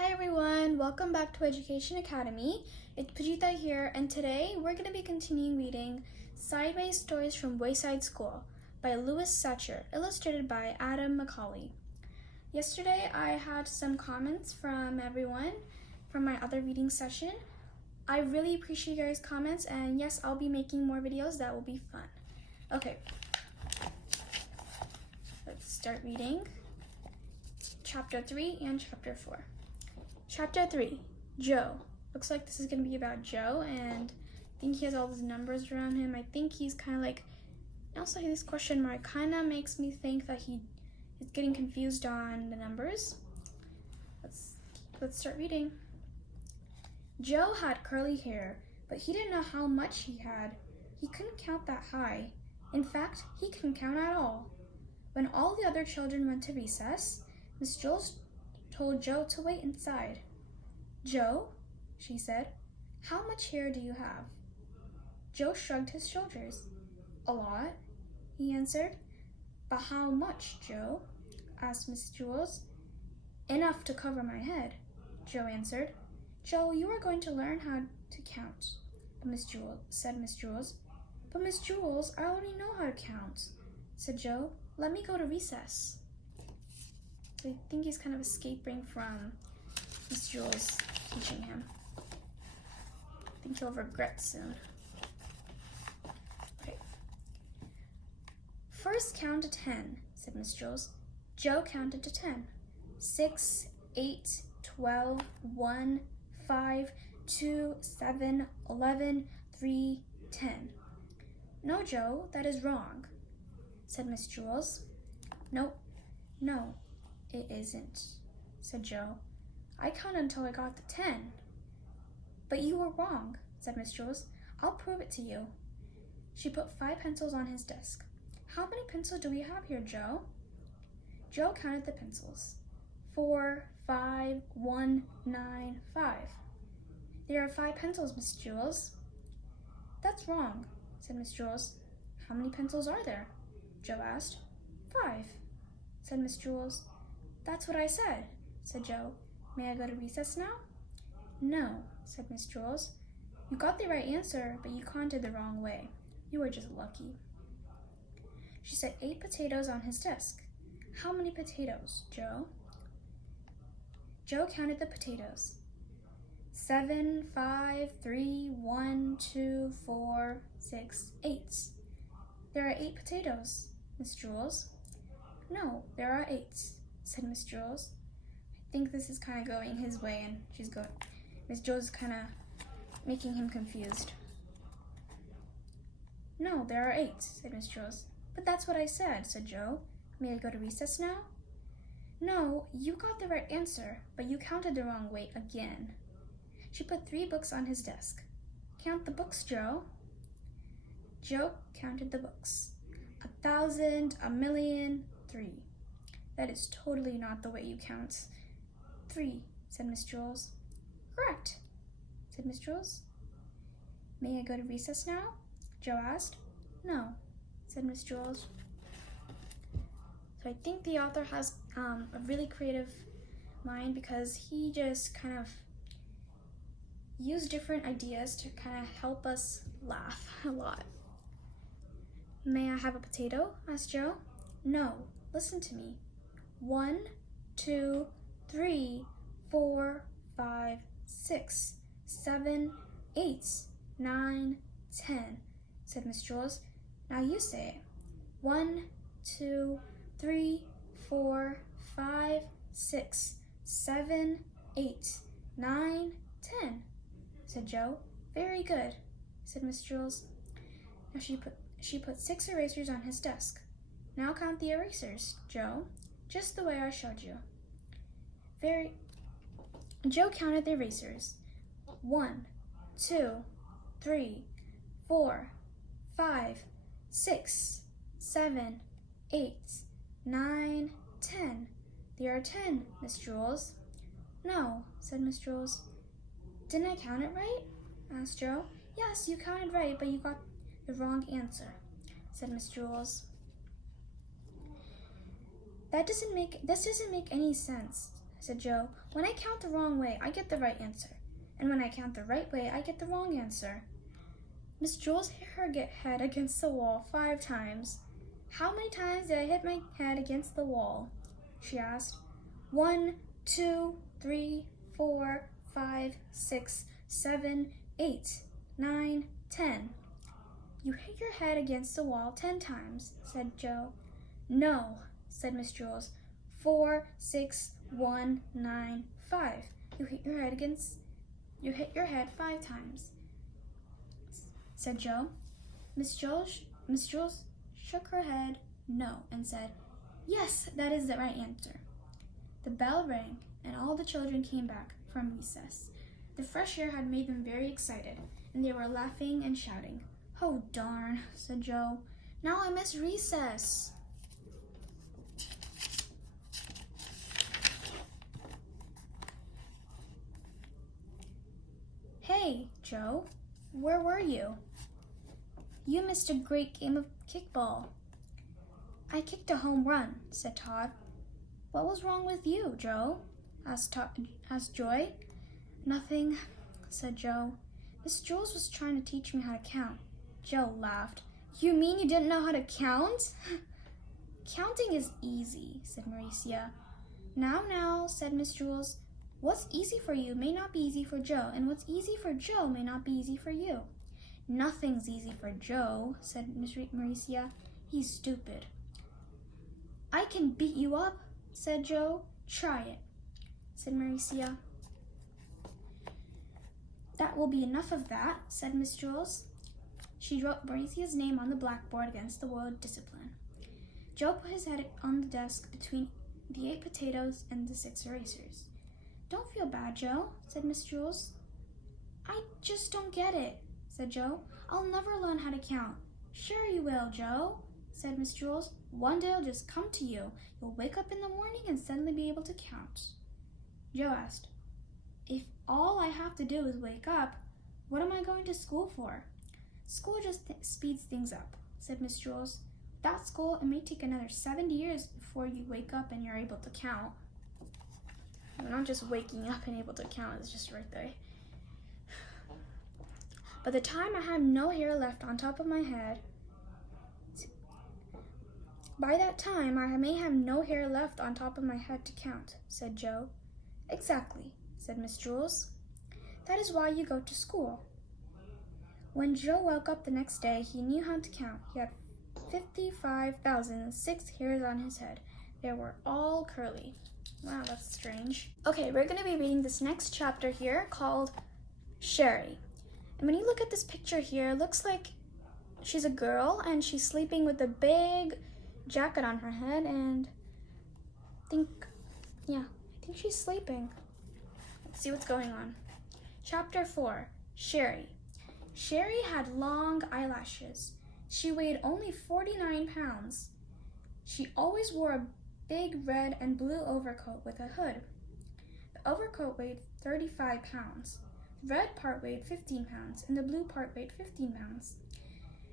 Hi everyone, welcome back to Education Academy. It's Poojitha here, and today we're going to be continuing reading Sideways Stories from Wayside School by Louis Satcher, illustrated by Adam Macaulay. Yesterday I had some comments from everyone from my other reading session. I really appreciate your guys' comments, and yes, I'll be making more videos that will be fun. Okay, let's start reading Chapter 3 and Chapter 4. Chapter 3, Joe. Looks like this is going to be about Joe, and I think he has all these numbers around him. I think he's kind of like, also this question mark kind of makes me think that he is getting confused on the numbers. Let's start reading. Joe had curly hair, but he didn't know how much he had. He couldn't count that high. In fact, he couldn't count at all. When all the other children went to recess, Miss Jules told Joe to wait inside. Joe, she said, how much hair do you have? Joe shrugged his shoulders. A lot, he answered. But how much, Joe? Asked Miss Jules. Enough to cover my head, Joe answered. Joe, you are going to learn how to count, said Miss Jules. But Miss Jules, I already know how to count, said Joe. Let me go to recess. I think he's kind of escaping from Miss Jules teaching him. I think he'll regret soon. Okay. First count to 10, said Miss Jules. Joe counted to 10. 6, 8, 12, 1, 5, 2, 7, 11, 3, 10. No, Joe, that is wrong, said Miss Jules. No, it isn't, said Joe. I counted until I got to 10. But you were wrong, said Miss Jules. I'll prove it to you. She put 5 pencils on his desk. How many pencils do we have here, Joe? Joe counted the pencils. 4, 5, 1, 9, 5. There are 5 pencils, Miss Jules. That's wrong, said Miss Jules. How many pencils are there? Joe asked. 5, said Miss Jules. That's what I said, said Joe. May I go to recess now? No, said Miss Jules. You got the right answer, but you counted the wrong way. You were just lucky. She set 8 potatoes on his desk. How many potatoes, Joe? Joe counted the potatoes. 7, 5, 3, 1, 2, 4, 6, 8. There are 8 potatoes, Miss Jules. No, there are 8, said Miss Jules. I think this is kind of going his way, and Miss Jules is kind of making him confused. No, there are 8, said Miss Jules. But that's what I said Joe. May I go to recess now? No, you got the right answer, but you counted the wrong way again. She put 3 books on his desk. Count the books, Joe. Joe counted the books. 1,000, 1,000,000, 3. That is totally not the way you count. 3, said Miss Jules. Correct, said Miss Jules. May I go to recess now? Joe asked. No, said Miss Jules. So I think the author has a really creative mind, because he just kind of used different ideas to kind of help us laugh a lot. May I have a potato? Asked Joe. No, listen to me. 1, 2, 3, 4, 5, 6, 7, 8, 9, 10, said Miss Jules. Now you say it. 1, 2, 3, 4, 5, 6, 7, 8, 9, 10, said Joe. Very good, said Miss Jules. Now she put 6 erasers on his desk. Now count the erasers, Joe, just the way I showed you. Joe counted the erasers. 1, 2, 3, 4, 5, 6, 7, 8, 9, 10. There are 10, Miss Jules. No, said Miss Jules. Didn't I count it right? Asked Joe. Yes, you counted right, but you got the wrong answer, said Miss Jules. This doesn't make any sense, said Joe. When I count the wrong way, I get the right answer. And when I count the right way, I get the wrong answer. Miss Jules hit her head against the wall 5 times. How many times did I hit my head against the wall? She asked. 1, 2, 3, 4, 5, 6, 7, 8, 9, 10. You hit your head against the wall 10 times, said Joe. No, said Miss Jules. 4, 6, 1, 9, 5. You hit your head 5 times, said Joe. Miss Jules shook her head no and said, yes, that is the right answer. The bell rang, and all the children came back from recess. The fresh air had made them very excited, and they were laughing and shouting. Oh, darn, said Joe. Now I miss recess. Hey, Joe, where were you? You missed a great game of kickball. I kicked a home run, said Todd. What was wrong with you, Joe? asked Joy. Nothing, said Joe. Miss Jules was trying to teach me how to count. Joe laughed. You mean you didn't know how to count? Counting is easy, said Mauricia. Now, said Miss Jules. What's easy for you may not be easy for Joe, and what's easy for Joe may not be easy for you. Nothing's easy for Joe, said Miss Mauricia. He's stupid. I can beat you up, said Joe. Try it, said Mauricia. That will be enough of that, said Miss Jules. She wrote Mauricia's name on the blackboard against the word discipline. Joe put his head on the desk between the 8 potatoes and the 6 erasers. Don't feel bad, Joe, said Miss Jules. I just don't get it, said Joe. I'll never learn how to count. Sure you will, Joe, said Miss Jules. One day it'll just come to you. You'll wake up in the morning and suddenly be able to count. Joe asked, if all I have to do is wake up, what am I going to school for? School just speeds things up, said Miss Jules. Without school, it may take another 70 years before you wake up and you're able to count. We're not just waking up and able to count, it's just right there. By the time I have no hair left on top of my head, by that time, I may have no hair left on top of my head to count, said Joe. Exactly, said Miss Jules. That is why you go to school. When Joe woke up the next day, he knew how to count. He had 55,006 hairs on his head. They were all curly. Wow, that's strange. Okay, we're going to be reading this next chapter here called Sherry. And when you look at this picture here, it looks like she's a girl and she's sleeping with a big jacket on her head, and I think she's sleeping. Let's see what's going on. Chapter 4, Sherry. Sherry had long eyelashes. She weighed only 49 pounds. She always wore a big red and blue overcoat with a hood. The overcoat weighed 35 pounds. The red part weighed 15 pounds, and the blue part weighed 15 pounds.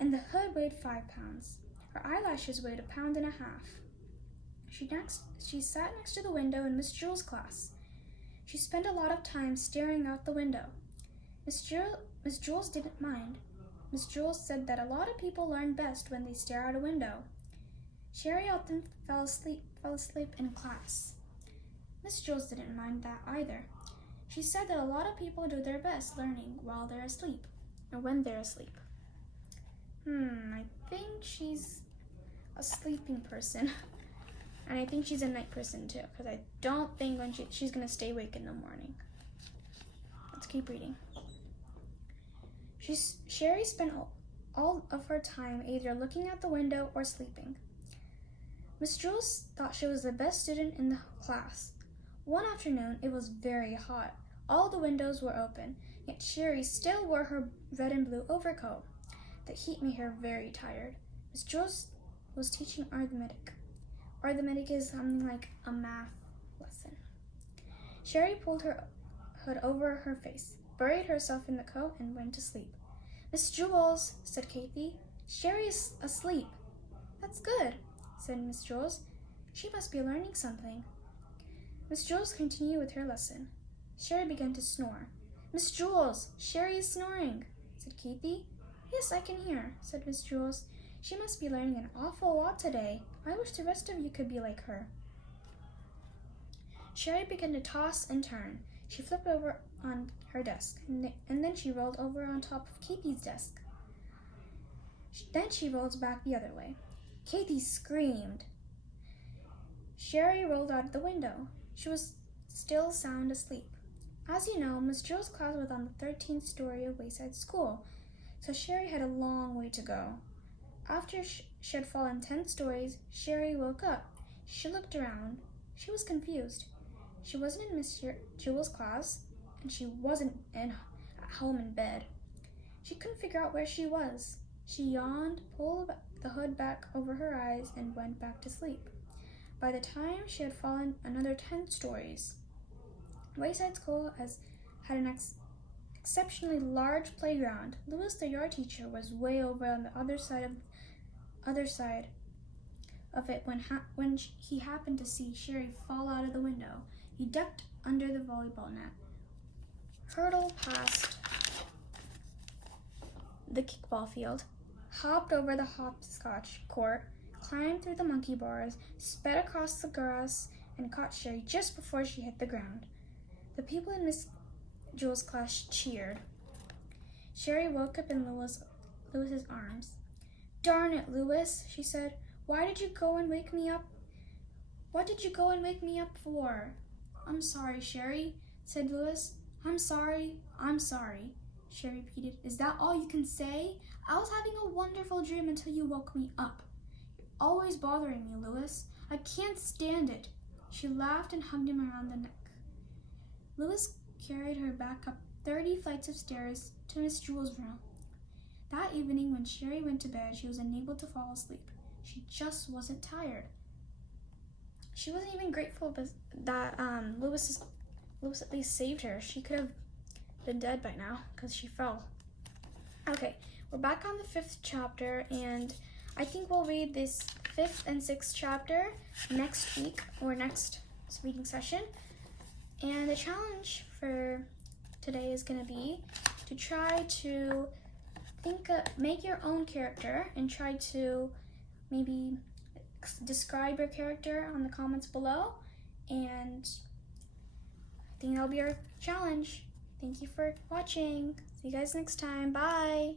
And the hood weighed 5 pounds. Her eyelashes weighed 1.5 pounds. She sat next to the window in Miss Jules' class. She spent a lot of time staring out the window. Miss Jules didn't mind. Miss Jules said that a lot of people learn best when they stare out a window. Sherry often fell asleep in class. Miss Jules didn't mind that either. She said that a lot of people do their best learning while they're asleep, or when they're asleep. I think she's a sleeping person. And I think she's a night person too, because I don't think she's going to stay awake in the morning. Let's keep reading. Sherry spent all of her time either looking at the window or sleeping. Miss Jules thought she was the best student in the class. One afternoon, it was very hot. All the windows were open, yet Sherry still wore her red and blue overcoat. The heat made her very tired. Miss Jules was teaching arithmetic. Arithmetic is something like a math lesson. Sherry pulled her hood over her face, buried herself in the coat, and went to sleep. Miss Jules, said Kathy, Sherry is asleep. That's good, said Miss Jules. She must be learning something. Miss Jules continued with her lesson. Sherry began to snore. Miss Jules, Sherry is snoring, said Kathy. Yes, I can hear, said Miss Jules. She must be learning an awful lot today. I wish the rest of you could be like her. Sherry began to toss and turn. She flipped over on her desk, and then she rolled over on top of Kathy's desk. Then she rolled back the other way. Kathy screamed. Sherry rolled out the window. She was still sound asleep. As you know, Miss Jules' class was on the 13th story of Wayside School, so Sherry had a long way to go. After she had fallen 10 stories, Sherry woke up. She looked around. She was confused. She wasn't in Miss Jules' class, and she wasn't at home in bed. She couldn't figure out where she was. She yawned, pulled the hood back over her eyes, and went back to sleep. By the time she had fallen another 10 stories, Wayside School had an exceptionally large playground. Louis, the yard teacher, was way over on the other side of it when he happened to see Sherry fall out of the window. He ducked under the volleyball net, hurtled past the kickball field, hopped over the hopscotch court, climbed through the monkey bars, sped across the grass, and caught Sherry just before she hit the ground. The people in Miss Jules' class cheered. Sherry woke up in Louis's arms. Darn it, Louis, she said. Why did you go and wake me up? What did you go and wake me up for? I'm sorry, Sherry, said Louis. I'm sorry, Sherry repeated. Is that all you can say? I was having a wonderful dream until you woke me up. You're always bothering me, Louis. I can't stand it. She laughed and hugged him around the neck. Louis carried her back up 30 flights of stairs to Miss Jules' room. That evening, when Sherry went to bed, she was unable to fall asleep. She just wasn't tired. She wasn't even grateful that Louis at least saved her. She could have been dead by now because she fell. Okay, we're back on the 5th chapter, and I think we'll read this 5th and 6th chapter next week or next reading session. And the challenge for today is going to be to try to make your own character and try to maybe describe your character on the comments below. And I think that'll be our challenge. Thank you for watching. See you guys next time. Bye.